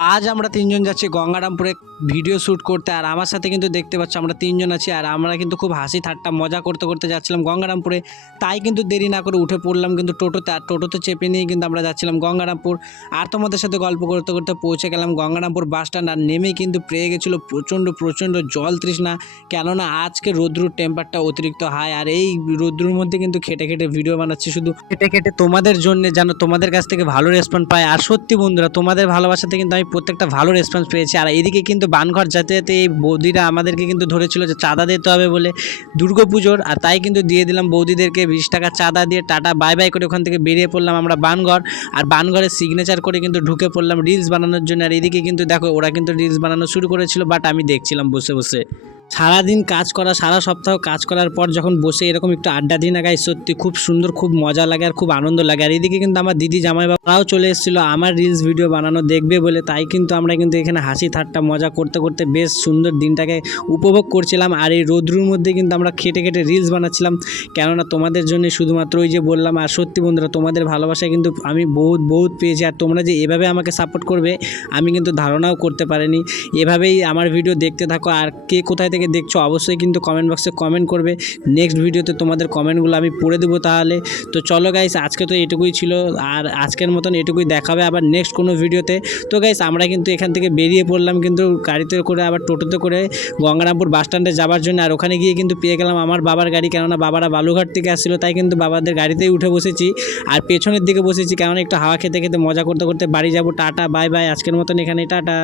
আজ আমরা তিনজন যাচ্ছি গঙ্গারামপুরে ভিডিও শ্যুট করতে। আর আমার সাথে কিন্তু দেখতে পাচ্ছ আমরা তিনজন আছি। আর আমরা কিন্তু খুব হাসি ঠাট্টা মজা করতে করতে যাচ্ছিলাম গঙ্গারামপুরে। তাই কিন্তু দেরি না করে উঠে পড়লাম কিন্তু টোটোতে। আর টোটোতে চেপে নিয়ে কিন্তু আমরা যাচ্ছিলাম গঙ্গারামপুর। আর তোমাদের সাথে গল্প করতে করতে পৌঁছে গেলাম গঙ্গারামপুর বাস স্ট্যান্ড। আর নেমেই কিন্তু পেয়ে গেছিলো প্রচণ্ড জল তৃষ্ণা। কেননা আজকে রোদ্রুর টেম্পারটা অতিরিক্ত হাই। আর এই রোদ্রুর মধ্যে কিন্তু খেটে খেটে ভিডিও বানাচ্ছি, শুধু খেটে খেটে তোমাদের জন্য, যেন তোমাদের কাছ থেকে ভালো রেসপন্স পাই। আর সত্যি বন্ধুরা, তোমাদের ভালোবাসাতে কিন্তু আমি প্রত্যেকটা ভালো রেসপন্স পেয়েছি। আর এদিকে কিন্তু বানঘর যেতে যেতে এই বৌদিরা আমাদেরকে কিন্তু ধরেছিল যে চাঁদা দিতে হবে বলে দুর্গাপুজোর। আর তাই কিন্তু দিয়ে দিলাম বৌদিদেরকে 20 টাকা চাঁদা দিয়ে টাটা বাই বাই করে ওখান থেকে বেরিয়ে পড়লাম আমরা বানঘর। আর বানঘরের সিগনেচার করে কিন্তু ঢুকে পড়লাম রিলস বানানোর জন্য। আর এদিকে কিন্তু দেখো ওরা কিন্তু রিলস বানানো শুরু করেছিল, বাট আমি দেখছিলাম বসে বসে। সারাদিন কাজ করা, সারা সপ্তাহ কাজ করার পর যখন বসে এরকম একটু আড্ডা দিই না গাইস, সত্যি খুব সুন্দর, খুব মজা লাগে আর খুব আনন্দ লাগে। আর এদিকে কিন্তু আমার দিদি জামাই বাবারাও চলে এসেছিলো আমার রিলস ভিডিও বানানো দেখবে বলে। তাই কিন্তু আমরা কিন্তু এখানে হাসি ঠাট্টা মজা করতে করতে বেশ সুন্দর দিনটাকে উপভোগ করছিলাম। আর এই রোদ্রুর মধ্যে কিন্তু আমরা খেটে খেটে রিলস বানাচ্ছিলাম, কেননা তোমাদের জন্য শুধুমাত্র ওই যে বললাম। আর সত্যি বন্ধুরা, তোমাদের ভালোবাসায় কিন্তু আমি বহুত পেয়েছি। আর তোমরা যে এভাবে আমাকে সাপোর্ট করবে আমি কিন্তু ধারণাও করতে পারিনি। এভাবেই আমার ভিডিও দেখতে থাকো। আর কে কোথায় থেকে দেখছো অবশ্যই কিন্তু কমেন্ট বক্সে কমেন্ট করবে। নেক্সট ভিডিওতে তোমাদের কমেন্টগুলো আমি পড়ে দেবো। তাহলে তো চলো গাইস, আজকে তো এটুকুই ছিল। আর আজকের মতন এটুকুই, দেখাবে আবার নেক্সট কোনো ভিডিওতে। তো গাইস আমরা কিন্তু এখান থেকে বেরিয়ে পড়লাম কিন্তু গাড়িতে করে, আবার টোটোতে করে গঙ্গারামপুর বাস স্ট্যান্ডে যাওয়ার জন্য। আর ওখানে গিয়ে কিন্তু পেয়ে গেলাম আমার বাবার গাড়ি, কেননা বাবারা বালুঘাট থেকে আসছিলো। তাই কিন্তু বাবাদের গাড়িতেই উঠে বসেছি আর পেছনের দিকে বসেছি, কেননা একটু হাওয়া খেতে খেতে মজা করতে করতে বাড়ি যাবো। টাটা বাই বাই, আজকের মতন এখানে টাটা।